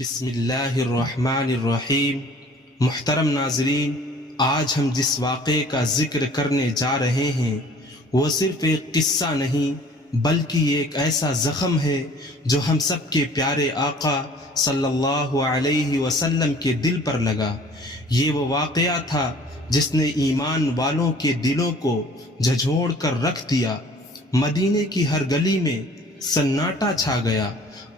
بسم اللہ الرحمن الرحیم۔ محترم ناظرین، آج ہم جس واقعے کا ذکر کرنے جا رہے ہیں وہ صرف ایک قصہ نہیں بلکہ ایک ایسا زخم ہے جو ہم سب کے پیارے آقا صلی اللہ علیہ وسلم کے دل پر لگا۔ یہ وہ واقعہ تھا جس نے ایمان والوں کے دلوں کو جھنجھوڑ کر رکھ دیا۔ مدینے کی ہر گلی میں سناٹا چھا گیا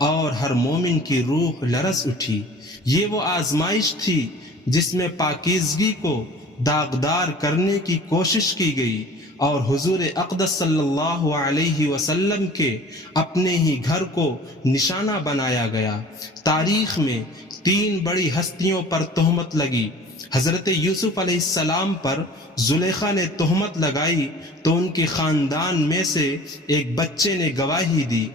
اور ہر مومن کی روح لرز اٹھی۔ یہ وہ آزمائش تھی جس میں پاکیزگی کو داغدار کرنے کی کوشش کی گئی اور حضور اقدس صلی اللہ علیہ وسلم کے اپنے ہی گھر کو نشانہ بنایا گیا۔ تاریخ میں 3 بڑی ہستیوں پر تہمت لگی۔ حضرت یوسف علیہ السلام پر زلیخا نے تہمت لگائی تو ان کے خاندان میں سے ایک بچے نے گواہی دی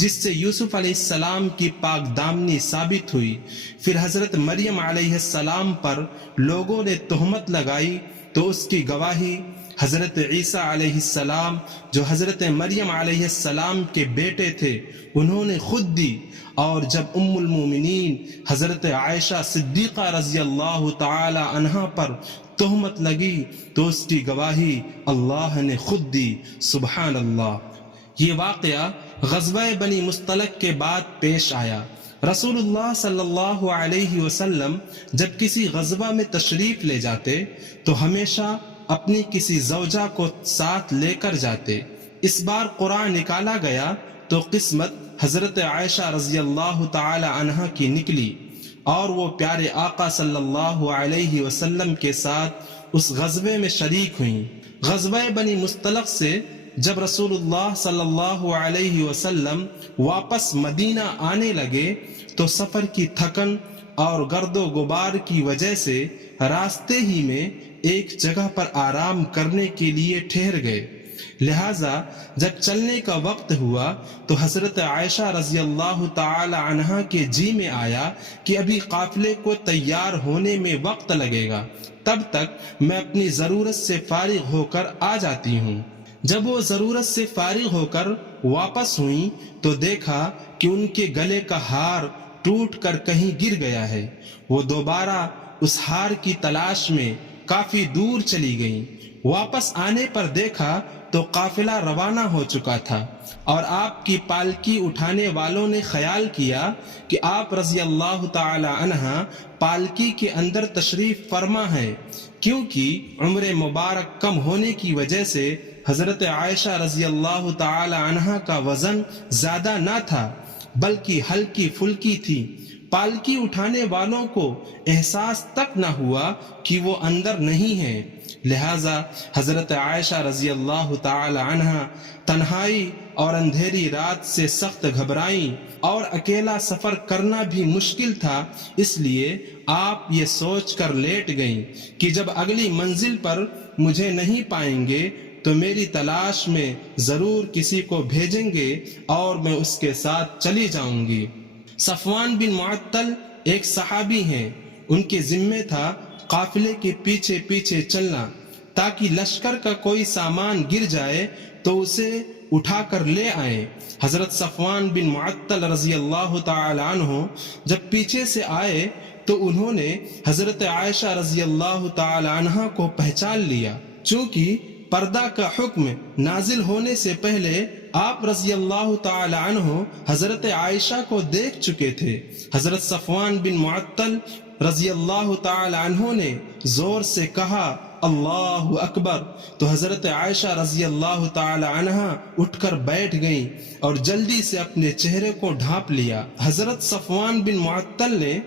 جس سے یوسف علیہ السلام کی پاک دامنی ثابت ہوئی۔ پھر حضرت مریم علیہ السلام پر لوگوں نے تہمت لگائی تو اس کی گواہی حضرت عیسیٰ علیہ السلام جو حضرت مریم علیہ السلام کے بیٹے تھے انہوں نے خود دی، اور جب ام المومنین حضرت عائشہ صدیقہ رضی اللہ تعالی عنہا پر تہمت لگی تو اس کی گواہی اللہ نے خود دی۔ سبحان اللہ۔ یہ واقعہ غزوہ بنی مصطلق کے بعد پیش آیا۔ رسول اللہ صلی اللہ علیہ وسلم جب کسی غزوہ میں تشریف لے جاتے تو ہمیشہ اپنی کسی زوجہ کو ساتھ لے کر جاتے۔ اس بار قرعہ نکالا گیا تو قسمت حضرت عائشہ رضی اللہ تعالی عنہا کی نکلی اور وہ پیارے آقا صلی اللہ علیہ وسلم کے ساتھ اس غزوے میں شریک ہوئیں۔ غزوہ بنی مصطلق سے جب رسول اللہ صلی اللہ علیہ وسلم واپس مدینہ آنے لگے تو سفر کی تھکن اور گرد و غبار کی وجہ سے راستے ہی میں ایک جگہ پر آرام کرنے کے لیے ٹھہر گئے۔ لہٰذا جب چلنے کا وقت ہوا تو حضرت عائشہ رضی اللہ تعالی عنہا کے جی میں آیا کہ ابھی قافلے کو تیار ہونے میں وقت لگے گا، تب تک میں اپنی ضرورت سے فارغ ہو کر آ جاتی ہوں۔ جب وہ ضرورت سے فارغ ہو کر واپس ہوئیں تو دیکھا کہ ان کے گلے کا ہار ٹوٹ کر کہیں گر گیا ہے۔ وہ دوبارہ اس ہار کی تلاش میں کافی دور چلی گئیں۔ واپس آنے پر دیکھا تو قافلہ روانہ ہو چکا تھا اور آپ کی پالکی اٹھانے والوں نے خیال کیا کہ آپ رضی اللہ تعالی عنہ پالکی کے اندر تشریف فرما ہے، کیونکہ عمر مبارک کم ہونے کی وجہ سے حضرت عائشہ رضی اللہ تعالی عنہا کا وزن زیادہ نہ تھا بلکہ ہلکی پھلکی تھی۔ پالکی اٹھانے والوں کو احساس تک نہ ہوا کہ وہ اندر نہیں ہے، لہذا حضرت عائشہ رضی اللہ تعالی عنہا تنہائی اور اندھیری رات سے سخت گھبرائیں اور اکیلا سفر کرنا بھی مشکل تھا، اس لیے آپ یہ سوچ کر لیٹ گئیں کہ جب اگلی منزل پر مجھے نہیں پائیں گے تو میری تلاش میں ضرور کسی کو بھیجیں گے اور میں اس کے ساتھ چلی جاؤں گی۔ صفوان بن معطل ایک صحابی ہیں، ان کے ذمہ تھا قافلے کے پیچھے پیچھے چلنا تاکہ لشکر کا کوئی سامان گر جائے تو اسے اٹھا کر لے آئیں۔ حضرت صفوان بن معطل رضی اللہ تعالی عنہ جب پیچھے سے آئے تو انہوں نے حضرت عائشہ رضی اللہ تعالی عنہ کو پہچان لیا۔ چونکہ پردہ کا حکم نازل ہونے سے پہلے آپ رضی اللہ تعالی عنہ حضرت عائشہ کو دیکھ چکے تھے۔ حضرت صفوان بن معطل رضی اللہ تعالی عنہ نے زور سے کہا اللہ اکبر تو حضرت عائشہ رضی اللہ تعالی عنہ اٹھ کر بیٹھ گئیں اور جلدی سے اپنے چہرے کو ڈھانپ لیا۔ حضرت صفوان بن معطل نے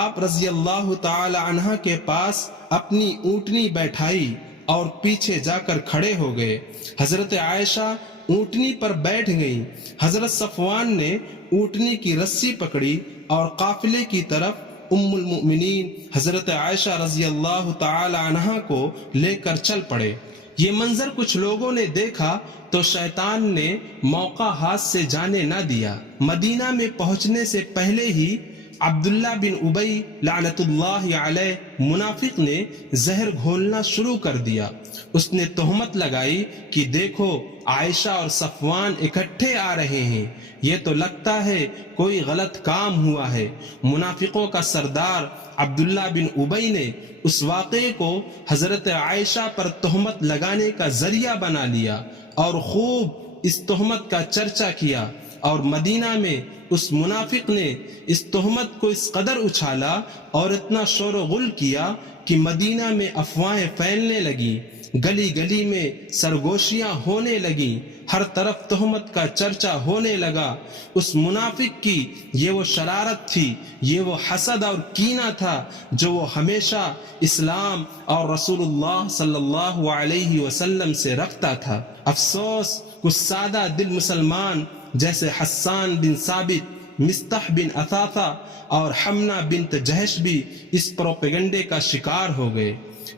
آپ رضی اللہ تعالی عنہ کے پاس اپنی اونٹنی بیٹھائی اور پیچھے جا کر کھڑے ہو گئے۔ حضرت عائشہ اونٹنی پر بیٹھ گئیں۔ حضرت صفوان نے اونٹنی کی رسی پکڑی اور قافلے کی طرف ام المؤمنین حضرت عائشہ رضی اللہ تعالی عنہا کو لے کر چل پڑے۔ یہ منظر کچھ لوگوں نے دیکھا تو شیطان نے موقع ہاتھ سے جانے نہ دیا۔ مدینہ میں پہنچنے سے پہلے ہی عبداللہ بن ابی لعنت اللہ علیہ منافق نے زہر گھولنا شروع کر دیا۔ اس نے تہمت لگائی کہ دیکھو عائشہ اور صفوان اکٹھے آ رہے ہیں، یہ تو لگتا ہے کوئی غلط کام ہوا ہے۔ منافقوں کا سردار عبداللہ بن ابی نے اس واقعے کو حضرت عائشہ پر تہمت لگانے کا ذریعہ بنا لیا اور خوب اس تہمت کا چرچا کیا، اور مدینہ میں اس منافق نے اس تہمت کو اس قدر اچھالا اور اتنا شور و غل کیا کہ مدینہ میں افواہیں پھیلنے لگیں، گلی گلی میں سرگوشیاں ہونے لگیں، ہر طرف تہمت کا چرچا ہونے لگا۔ اس منافق کی یہ وہ شرارت تھی، یہ وہ حسد اور کینہ تھا جو وہ ہمیشہ اسلام اور رسول اللہ صلی اللہ علیہ وسلم سے رکھتا تھا۔ افسوس کچھ سادہ دل مسلمان جیسے حسان بن ثابت، مصطح بن اثاثہ اور حمنہ بنت جہش بھی اس پروپیگنڈے کا شکار ہو گئے۔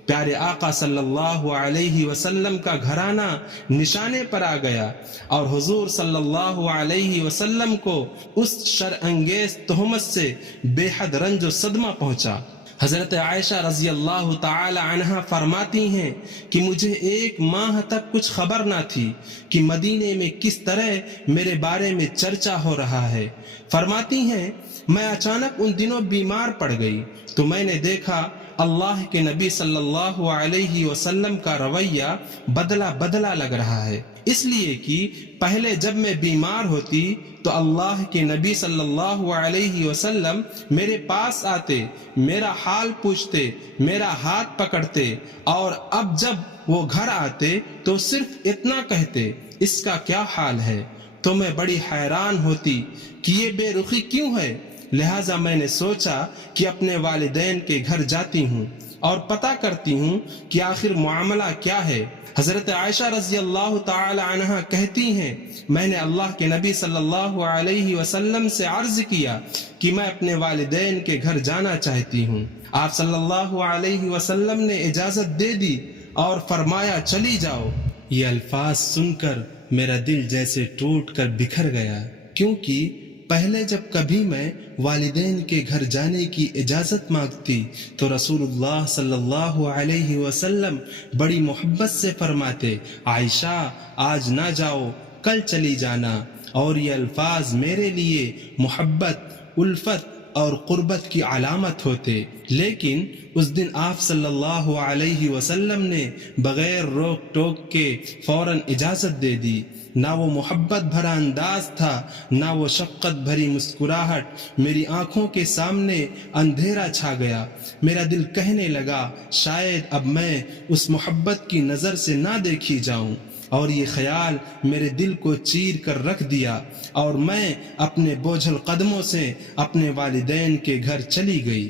پیارے آقا صلی اللہ علیہ وسلم کا گھرانہ نشانے پر آ گیا اور حضور صلی اللہ علیہ وسلم کو اس شرانگیز تہمت سے بے حد رنج و صدمہ پہنچا۔ حضرت عائشہ رضی اللہ تعالی عنہا فرماتی ہیں کہ مجھے 1 ماہ تک کچھ خبر نہ تھی کہ مدینے میں کس طرح میرے بارے میں چرچا ہو رہا ہے۔ فرماتی ہیں میں اچانک ان دنوں بیمار پڑ گئی تو میں نے دیکھا اللہ کے نبی صلی اللہ علیہ وسلم کا رویہ بدلا بدلا لگ رہا ہے، اس لیے کہ پہلے جب میں بیمار ہوتی تو اللہ کے نبی صلی اللہ علیہ وسلم میرے پاس آتے، میرا حال پوچھتے، میرا ہاتھ پکڑتے، اور اب جب وہ گھر آتے تو صرف اتنا کہتے اس کا کیا حال ہے؟ تو میں بڑی حیران ہوتی کہ یہ بے رخی کیوں ہے۔ لہٰذا میں نے سوچا کہ اپنے والدین کے گھر جاتی ہوں اور پتہ کرتی ہوں کہ آخر معاملہ کیا ہے۔ حضرت عائشہ رضی اللہ تعالی عنہا کہتی ہیں میں نے اللہ کے نبی صلی اللہ علیہ وسلم سے عرض کیا کہ میں اپنے والدین کے گھر جانا چاہتی ہوں۔ آپ صلی اللہ علیہ وسلم نے اجازت دے دی اور فرمایا چلی جاؤ۔ یہ الفاظ سن کر میرا دل جیسے ٹوٹ کر بکھر گیا، کیونکہ پہلے جب کبھی میں والدین کے گھر جانے کی اجازت مانگتی تو رسول اللہ صلی اللہ علیہ وسلم بڑی محبت سے فرماتے عائشہ آج نہ جاؤ، کل چلی جانا، اور یہ الفاظ میرے لیے محبت، الفت اور قربت کی علامت ہوتے۔ لیکن اس دن آپ صلی اللہ علیہ وسلم نے بغیر روک ٹوک کے فوراً اجازت دے دی۔ نہ وہ محبت بھرا انداز تھا، نہ وہ شفقت بھری مسکراہٹ۔ میری آنکھوں کے سامنے اندھیرا چھا گیا۔ میرا دل کہنے لگا شاید اب میں اس محبت کی نظر سے نہ دیکھی جاؤں، اور یہ خیال میرے دل کو چیر کر رکھ دیا، اور میں اپنے بوجھل قدموں سے اپنے والدین کے گھر چلی گئی۔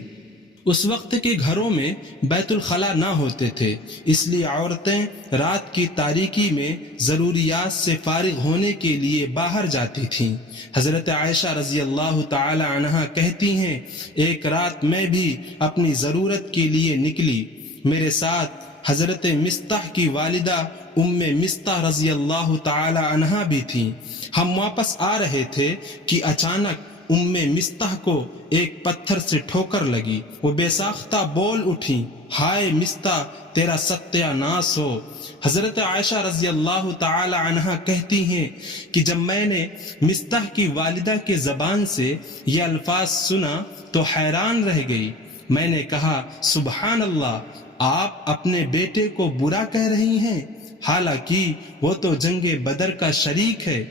اس وقت کے گھروں میں بیت الخلا نہ ہوتے تھے، اس لیے عورتیں رات کی تاریکی میں ضروریات سے فارغ ہونے کے لیے باہر جاتی تھیں۔ حضرت عائشہ رضی اللہ تعالی عنہا کہتی ہیں ایک رات میں بھی اپنی ضرورت کے لیے نکلی، میرے ساتھ حضرت مصطح کی والدہ ام مصطح رضی اللہ تعالی عنہا بھی تھیں۔ ہم واپس آ رہے تھے کہ اچانک ام مصطح کو ایک پتھر سے ٹھوکر لگی۔ وہ بے ساختہ بول اٹھی ہائے مصطح تیرا ستیہ ناس ہو۔ حضرت عائشہ رضی اللہ تعالی عنہا کہتی ہیں کہ جب میں نے مصطح کی والدہ کے زبان سے یہ الفاظ سنا تو حیران رہ گئی۔ میں نے کہا سبحان اللہ، آپ اپنے بیٹے کو برا کہہ رہی ہیں، حالانکہ وہ تو جنگ بدر کا شریک ہے،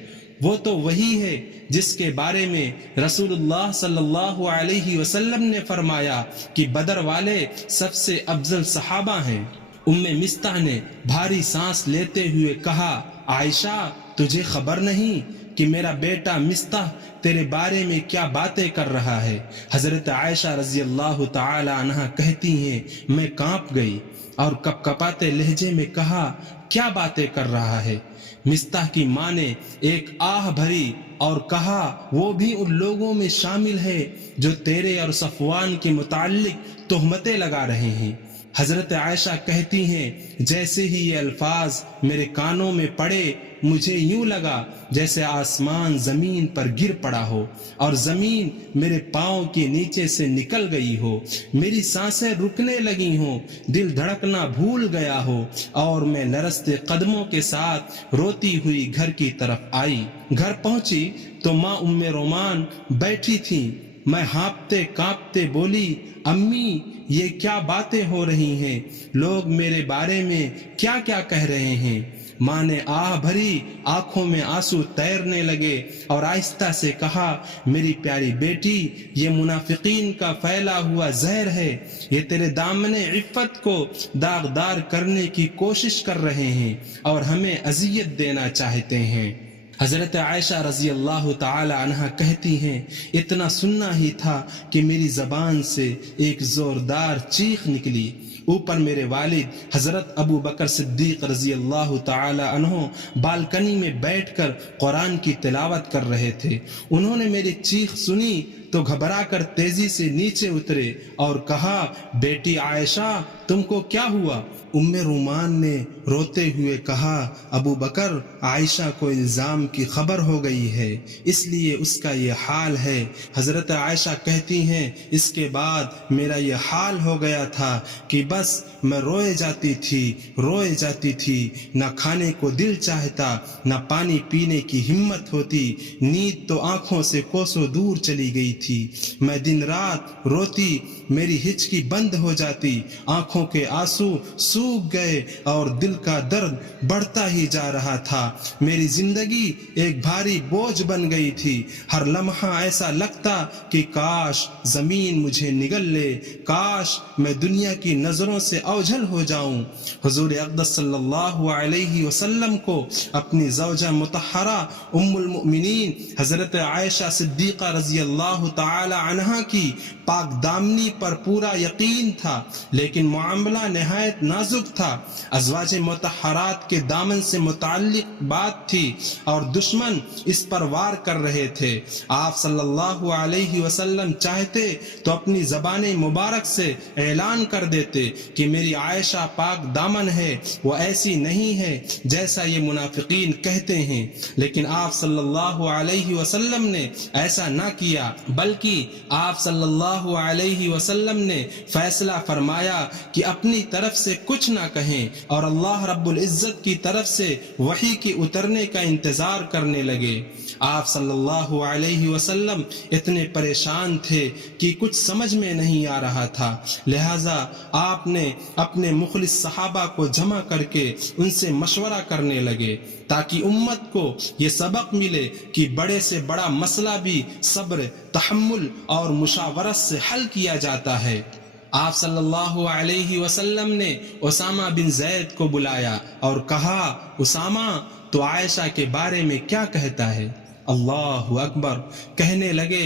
وہ تو وہی ہے جس کے بارے میں رسول اللہ صلی اللہ علیہ وسلم نے فرمایا کہ بدر والے سب سے افضل صحابہ ہیں۔ ام مصطح نے بھاری سانس لیتے ہوئے کہا عائشہ تجھے خبر نہیں کہ میرا بیٹا مصطح تیرے بارے میں کیا باتیں کر رہا ہے؟ حضرت عائشہ رضی اللہ تعالی عنہا کہتی ہیں میں کانپ گئی اور کپ کپاتے لہجے میں کہا کیا باتیں کر رہا ہے؟ مصطح کی ماں نے ایک آہ بھری اور کہا وہ بھی ان لوگوں میں شامل ہے جو تیرے اور صفوان کے متعلق تہمتیں لگا رہے ہیں۔ حضرت عائشہ کہتی ہیں جیسے ہی یہ الفاظ میرے کانوں میں پڑے مجھے یوں لگا جیسے آسمان زمین پر گر پڑا ہو اور زمین میرے پاؤں کے نیچے سے نکل گئی ہو، میری سانسیں رکنے لگی ہوں، دل دھڑکنا بھول گیا ہو اور میں لرزتے قدموں کے ساتھ روتی ہوئی گھر کی طرف آئی۔ گھر پہنچی تو ماں ام رومان بیٹھی تھیں۔ میں ہانپتے کانپتے بولی، امی یہ کیا باتیں ہو رہی ہیں؟ لوگ میرے بارے میں کیا کیا کہہ رہے ہیں؟ ماں نے آہ بھری آنکھوں میں آنسو تیرنے لگے اور آہستہ سے کہا، میری پیاری بیٹی، یہ منافقین کا پھیلا ہوا زہر ہے، یہ تیرے دامن عفت کو داغدار کرنے کی کوشش کر رہے ہیں اور ہمیں اذیت دینا چاہتے ہیں۔ حضرت عائشہ رضی اللہ تعالی عنہا کہتی ہیں اتنا سننا ہی تھا کہ میری زبان سے ایک زوردار چیخ نکلی۔ اوپر میرے والد حضرت ابو بکر صدیق رضی اللہ تعالی عنہ بالکنی میں بیٹھ کر قرآن کی تلاوت کر رہے تھے۔ انہوں نے میری چیخ سنی تو گھبرا کر تیزی سے نیچے اترے اور کہا، بیٹی عائشہ تم کو کیا ہوا؟ ام رومان نے روتے ہوئے کہا، ابو بکر، عائشہ کو الزام کی خبر ہو گئی ہے، اس لیے اس کا یہ حال ہے۔ حضرت عائشہ کہتی ہیں اس کے بعد میرا یہ حال ہو گیا تھا کہ بس میں روئے جاتی تھی، نہ کھانے کو دل چاہتا، نہ پانی پینے کی ہمت ہوتی، نیند تو آنکھوں سے کوسوں دور چلی گئی تھی۔ میں دن رات روتی، میری ہچکی بند ہو جاتی، آنکھوں کے آنسو سوکھ گئے اور دل کا درد بڑھتا ہی جا رہا تھا۔ میری زندگی ایک بھاری بوجھ بن گئی تھی۔ ہر لمحہ ایسا لگتا کہ کاش زمین مجھے نگل لے، کاش میں دنیا کی نظروں سے اوجھل ہو جاؤں۔ حضور اقدس صلی اللہ علیہ وسلم کو اپنی زوجہ مطہرہ ام المؤمنین حضرت عائشہ صدیقہ رضی اللہ تعالی عنہا کی پاک دامنی پر پورا یقین تھا، لیکن معاملہ نہایت نازک تھا۔ ازواج مطہرات کے دامن سے متعلق بات تھی اور دشمن اس پر وار کر رہے تھے۔ آپ صلی اللہ علیہ وسلم چاہتے تو اپنی زبان مبارک سے اعلان کر دیتے کہ میری عائشہ پاک دامن ہے، وہ ایسی نہیں ہے جیسا یہ منافقین کہتے ہیں، لیکن آپ صلی اللہ علیہ وسلم نے ایسا نہ کیا، بلکہ آپ صلی اللہ علیہ وسلم نے فیصلہ فرمایا کہ اپنی طرف سے کچھ نہ کہیں اور اللہ رب العزت کی طرف سے وحی کے اترنے کا انتظار کرنے لگے۔ آپ صلی اللہ علیہ وسلم اتنے پریشان تھے کہ کچھ سمجھ میں نہیں آ رہا تھا، لہذا آپ نے اپنے مخلص صحابہ کو جمع کر کے ان سے مشورہ کرنے لگے تاکہ امت کو یہ سبق ملے کہ بڑے سے بڑا مسئلہ بھی صبر، تحمل اور مشاورت سے حل کیا جاتا ہے۔ آپ صلی اللہ علیہ وسلم نے اسامہ بن زید کو بلایا اور کہا، اسامہ تو عائشہ کے بارے میں کیا کہتا ہے؟ اللہ اکبر! کہنے لگے،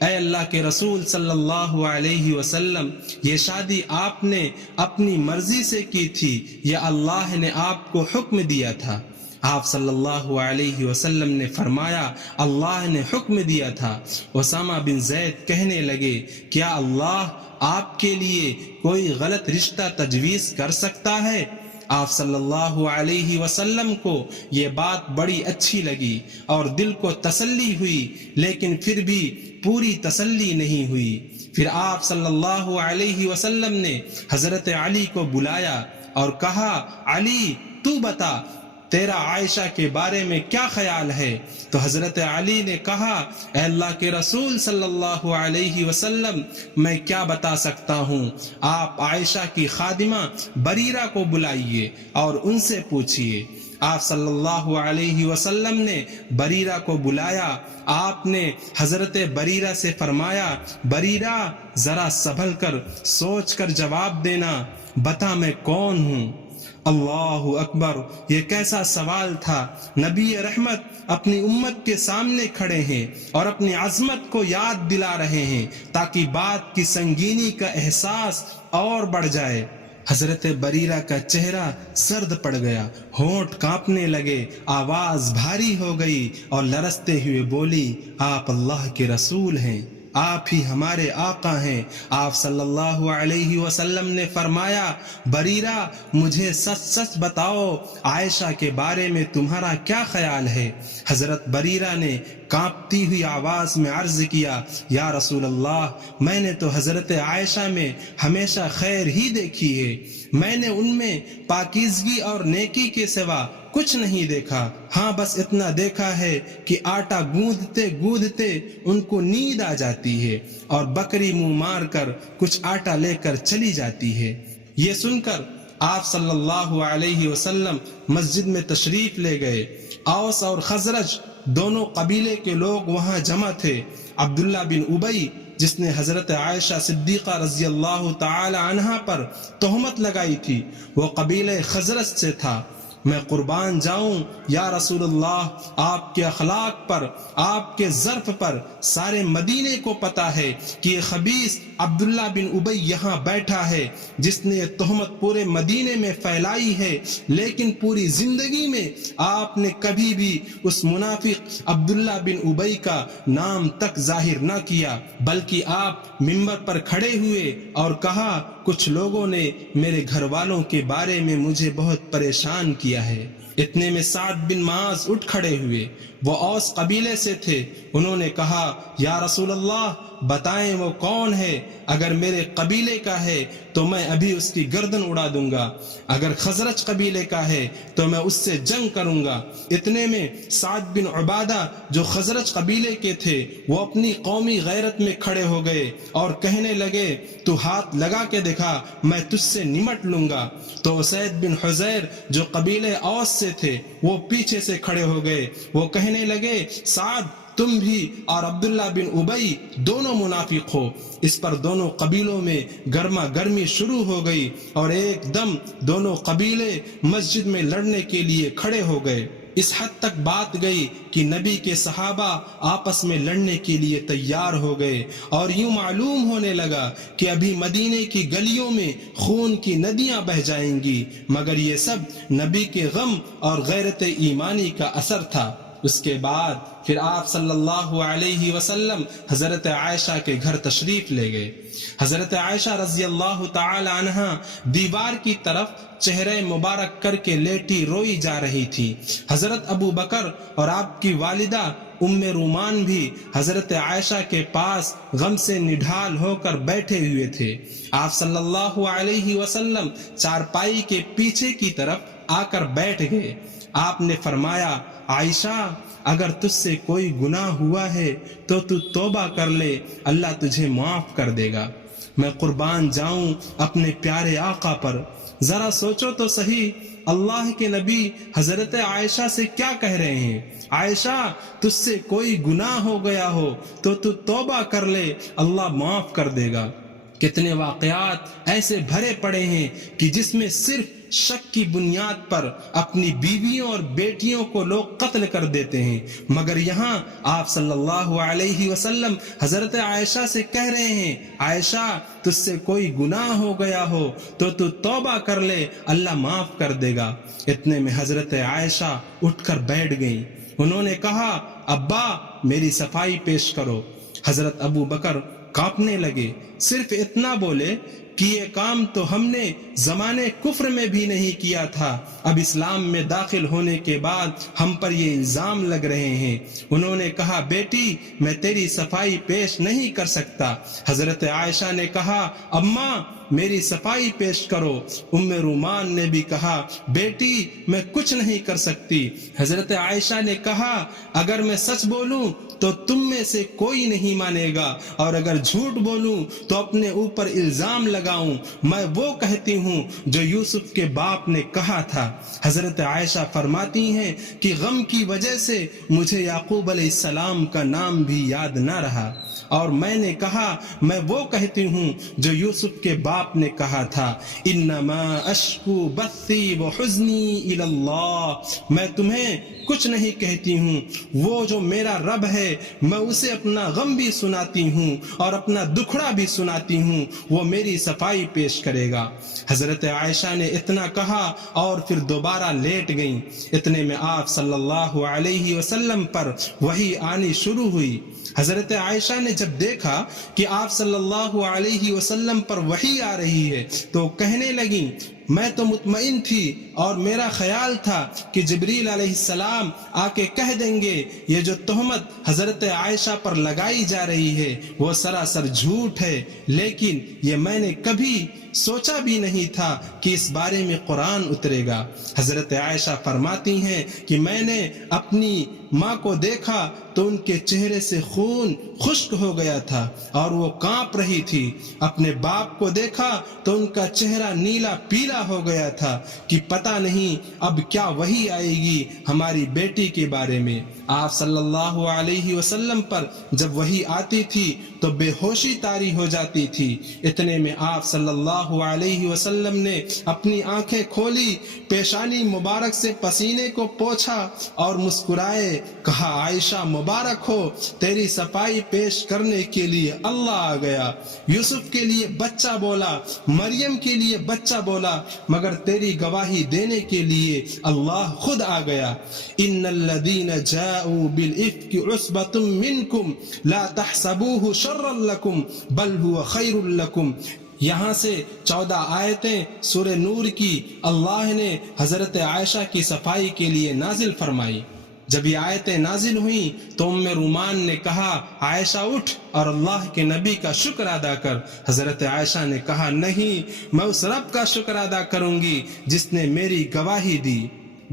اے اللہ کے رسول صلی اللہ علیہ وسلم، یہ شادی آپ نے اپنی مرضی سے کی تھی یا اللہ نے آپ کو حکم دیا تھا؟ آپ صلی اللہ علیہ وسلم نے فرمایا، اللہ نے حکم دیا تھا۔ اسامہ بن زید کہنے لگے، کیا اللہ آپ کے لیے کوئی غلط رشتہ تجویز کر سکتا ہے؟ آپ صلی اللہ علیہ وسلم کو یہ بات بڑی اچھی لگی اور دل کو تسلی ہوئی، لیکن پھر بھی پوری تسلی نہیں ہوئی۔ پھر آپ صلی اللہ علیہ وسلم نے حضرت علی کو بلایا اور کہا، علی تو بتا تیرا عائشہ کے بارے میں کیا خیال ہے؟ تو حضرت علی نے کہا، اے اللہ کے رسول صلی اللہ علیہ وسلم، میں کیا بتا سکتا ہوں، آپ عائشہ کی خادمہ بریرہ کو بلائیے اور ان سے پوچھیے۔ آپ صلی اللہ علیہ وسلم نے بریرہ کو بلایا۔ آپ نے حضرت بریرہ سے فرمایا، بریرہ ذرا سنبھل کر سوچ کر جواب دینا، بتا میں کون ہوں۔ اللہ اکبر! یہ کیسا سوال تھا! نبی رحمت اپنی امت کے سامنے کھڑے ہیں اور اپنی عظمت کو یاد دلا رہے ہیں تاکہ بات کی سنگینی کا احساس اور بڑھ جائے۔ حضرت بریرہ کا چہرہ سرد پڑ گیا، ہونٹ کانپنے لگے، آواز بھاری ہو گئی اور لرزتے ہوئے بولی، آپ اللہ کے رسول ہیں، آپ ہی ہمارے آقا ہیں۔ آپ صلی اللہ علیہ وسلم نے فرمایا، بریرہ مجھے سچ سچ بتاؤ، عائشہ کے بارے میں تمہارا کیا خیال ہے؟ حضرت بریرہ نے کانپتی ہوئی آواز میں عرض کیا، یا رسول اللہ، میں نے تو حضرت عائشہ میں ہمیشہ خیر ہی دیکھی ہے، میں نے ان میں پاکیزگی اور نیکی کے سوا کچھ نہیں دیکھا۔ ہاں بس اتنا دیکھا ہے کہ آٹا گوندھتے گوندھتے ان کو نیند آ جاتی ہے اور بکری منہ مار کر کچھ آٹا لے کر چلی جاتی ہے۔ یہ سن کر آپ صلی اللہ علیہ وسلم مسجد میں تشریف لے گئے۔ اوس اور خزرج دونوں قبیلے کے لوگ وہاں جمع تھے۔ عبداللہ بن ابی، جس نے حضرت عائشہ صدیقہ رضی اللہ تعالی عنہا پر تہمت لگائی تھی، وہ قبیلے خزرج سے تھا۔ میں قربان جاؤں یا رسول اللہ، آپ کے اخلاق پر، آپ کے ظرف پر سارے مدینے کو پتا ہے کہ یہ خبیث عبداللہ بن ابی یہاں بیٹھا ہے جس نے یہ تہمت پورے مدینے میں پھیلائی ہے، لیکن پوری زندگی میں آپ نے کبھی بھی اس منافق عبداللہ بن ابی کا نام تک ظاہر نہ کیا، بلکہ آپ منبر پر کھڑے ہوئے اور کہا، کچھ لوگوں نے میرے گھر والوں کے بارے میں مجھے بہت پریشان کیا ہے۔ اتنے میں سعد بن معاذ اٹھ کھڑے ہوئے، وہ اوس قبیلے سے تھے۔ انہوں نے کہا، یا رسول اللہ، بتائیں وہ کون ہے؟ اگر میرے قبیلے کا ہے تو میں ابھی اس کی گردن اڑا دوں گا، اگر خزرج قبیلے کا ہے تو میں اس سے جنگ کروں گا۔ اتنے میں سعد بن عبادہ جو خزرج قبیلے کے تھے، وہ اپنی قومی غیرت میں کھڑے ہو گئے اور کہنے لگے، تو ہاتھ لگا کے دکھا، میں تجھ سے نمٹ لوں گا۔ تو اسید بن حضیر جو قبیلے اوس سے تھے، وہ پیچھے سے کھڑے ہو گئے، وہ کہنے لگے، سعد، تم بھی اور عبداللہ بن ابی دونوں منافق ہو۔ اس پر دونوں قبیلوں میں گرما گرمی شروع ہو گئی اور ایک دم دونوں قبیلے مسجد میں لڑنے کے لیے کھڑے ہو گئے۔ اس حد تک بات گئی کہ نبی کے صحابہ آپس میں لڑنے کے لیے تیار ہو گئے اور یوں معلوم ہونے لگا کہ ابھی مدینے کی گلیوں میں خون کی ندیاں بہہ جائیں گی، مگر یہ سب نبی کے غم اور غیرت ایمانی کا اثر تھا۔ اس کے بعد پھر آپ صلی اللہ علیہ وسلم حضرت عائشہ کے گھر تشریف لے گئے۔ حضرت عائشہ رضی اللہ تعالی عنہا دیوار کی طرف چہرے مبارک کر کے لیٹی روئی جا رہی تھی۔ حضرت ابو بکر اور آپ کی والدہ ام رومان بھی حضرت عائشہ کے پاس غم سے نڈھال ہو کر بیٹھے ہوئے تھے۔ آپ صلی اللہ علیہ وسلم چارپائی کے پیچھے کی طرف آ کر بیٹھ گئے۔ آپ نے فرمایا، عائشہ، اگر تجھ سے کوئی گناہ ہوا ہے تو توبہ کر لے، اللہ تجھے معاف کر دے گا۔ میں قربان جاؤں اپنے پیارے آقا پر، ذرا سوچو تو صحیح، اللہ کے نبی حضرت عائشہ سے کیا کہہ رہے ہیں، عائشہ، تجھ سے کوئی گناہ ہو گیا ہو تو توبہ کر لے، اللہ معاف کر دے گا۔ کتنے واقعات ایسے بھرے پڑے ہیں کہ جس میں صرف شک کی بنیاد پر اپنی بیویوں اور بیٹیوں کو لوگ قتل کر دیتے ہیں، مگر یہاں آپ صلی اللہ علیہ وسلم حضرت عائشہ سے کہہ رہے ہیں، عائشہ، تجھ سے کوئی گناہ ہو گیا ہو تو توبہ کر لے، اللہ معاف کر دے گا۔ اتنے میں حضرت عائشہ اٹھ کر بیٹھ گئیں۔ انہوں نے کہا، ابا، میری صفائی پیش کرو۔ حضرت ابو بکر کانپنے لگے، صرف اتنا بولے کہ یہ کام تو ہم نے زمانے کفر میں بھی نہیں کیا تھا، اب اسلام میں داخل ہونے کے بعد ہم پر یہ الزام لگ رہے ہیں۔ انہوں نے کہا، بیٹی، میں تیری صفائی پیش نہیں کر سکتا۔ حضرت عائشہ نے کہا، اماں، میری صفائی پیش کرو۔ ام رومان نے بھی کہا، بیٹی، میں کچھ نہیں کر سکتی۔ حضرت عائشہ نے کہا، اگر میں سچ بولوں تو تم میں سے کوئی نہیں مانے گا، اور اگر جھوٹ بولوں تو اپنے اوپر الزام لگاؤں، میں وہ کہتی ہوں جو یوسف کے باپ نے کہا تھا۔ حضرت عائشہ فرماتی ہیں کہ غم کی وجہ سے مجھے یعقوب علیہ السلام کا نام بھی یاد نہ رہا، اور میں نے کہا، میں وہ کہتی ہوں جو یوسف کے باپ نے کہا تھا، انما اشکو بثی وحزنی الی اللہ، میں تمہیں کچھ نہیں کہتی ہوں، وہ جو میرا رب ہے میں اسے اپنا غم بھی سناتی ہوں اور اپنا دکھڑا بھی سناتی ہوں، وہ میری صفائی پیش کرے گا۔ حضرت عائشہ نے اتنا کہا اور پھر دوبارہ لیٹ گئیں۔ اتنے میں آپ صلی اللہ علیہ وسلم پر وحی آنی شروع ہوئی۔ حضرت عائشہ نے جب دیکھا کہ آپ صلی اللہ علیہ وسلم پر وحی آ رہی ہے تو کہنے لگیں میں تو مطمئن تھی اور میرا خیال تھا کہ جبریل علیہ السلام آ کے کہہ دیں گے یہ جو تہمت حضرت عائشہ پر لگائی جا رہی ہے وہ سراسر جھوٹ ہے، لیکن یہ میں نے کبھی سوچا بھی نہیں تھا کہ اس بارے میں قرآن اترے گا۔ حضرت عائشہ فرماتی ہیں کہ میں نے اپنی ماں کو دیکھا تو ان کے چہرے سے خون خشک ہو گیا تھا اور وہ کانپ رہی تھی، اپنے باپ کو دیکھا تو ان کا چہرہ نیلا پیلا ہو گیا تھا کہ پتہ نہیں اب کیا وحی آئے گی ہماری بیٹی کے بارے میں۔ آپ صلی اللہ علیہ وسلم پر جب وحی آتی تھی تو بے ہوشی طاری ہو جاتی تھی۔ اتنے میں آپ صلی اللہ علیہ وسلم نے اپنی آنکھیں کھولی، پیشانی مبارک سے پسینے کو پوچھا اور مسکرائے کہا عائشہ مبارک ہو، تیری صفائی پیش کرنے کے لیے اللہ آ گیا۔ یوسف کے لیے بچہ بولا، مریم کے لیے بچہ بولا، مگر تیری گواہی دینے کے لیے اللہ خود آ گیا۔ ان الذین جاءوا بالافک عصبۃ منکم لا تحسبوه شرا لکم بل هو خیر لکم۔ یہاں سے 14 آیتیں سورہ نور کی اللہ نے حضرت عائشہ کی صفائی کے لیے نازل فرمائی۔ جب یہ آیتیں نازل ہوئیں تو ام رومان نے کہا عائشہ اٹھ اور اللہ کے نبی کا شکر ادا کر۔ حضرت عائشہ نے کہا نہیں، میں اس رب کا شکر ادا کروں گی جس نے میری گواہی دی،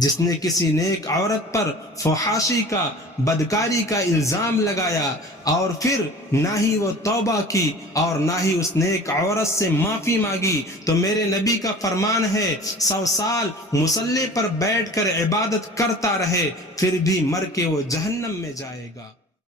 جس نے کسی نیک عورت پر فحاشی کا، بدکاری کا الزام لگایا اور پھر نہ ہی وہ توبہ کی اور نہ ہی اس نیک عورت سے معافی مانگی، تو میرے نبی کا فرمان ہے 100 سال مصلی پر بیٹھ کر عبادت کرتا رہے پھر بھی مر کے وہ جہنم میں جائے گا۔